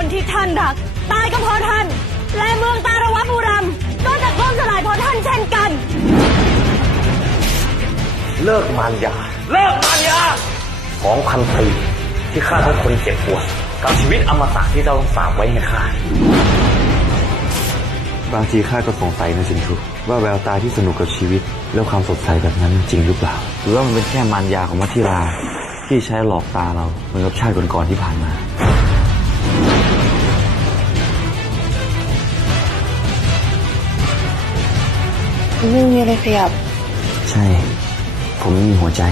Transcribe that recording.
านรัก ตายก็เพราะท่าน และเมืองตาระวะบุรัมก็จะล่มสลายเพราะท่านเช่นกัน เลิกมารยา เลิกมารยาสองพันปีที่ข้าทุกคนเจ็บปวดกับชีวิตอมตะที่เจ้าต้องฝากไว้ให้ข้าบางทีข้าก็สงสัยนะสินทุว่าแววตาที่สนุกกับชีวิต แล้วความสดใสแบบนั้นจริงหรือเปล่า หรือว่ามันเป็นแค่มารยาของมัทธิราที่ใช้หลอกตาเราเหมือนกับชาติก่อนๆที่ผ่านมา ไม่มีอะไรขยับ ใช่ ผมไม่มีหัวใจ